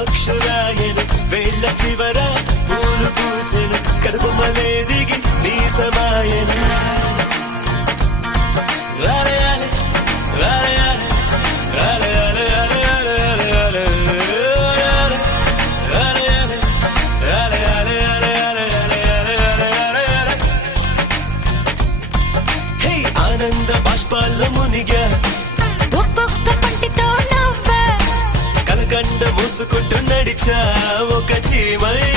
పక్షురాయను వేళ్ళ చివర పూలు పూచెను కడుపు మలే దిగి నీ సమాయను ఆనంద బాష్పాల్లో మునిగా ఒక్కొక్క పంటితో నవ్వా కలకండ మూసుకుంటూ నడిచా ఒక చీమై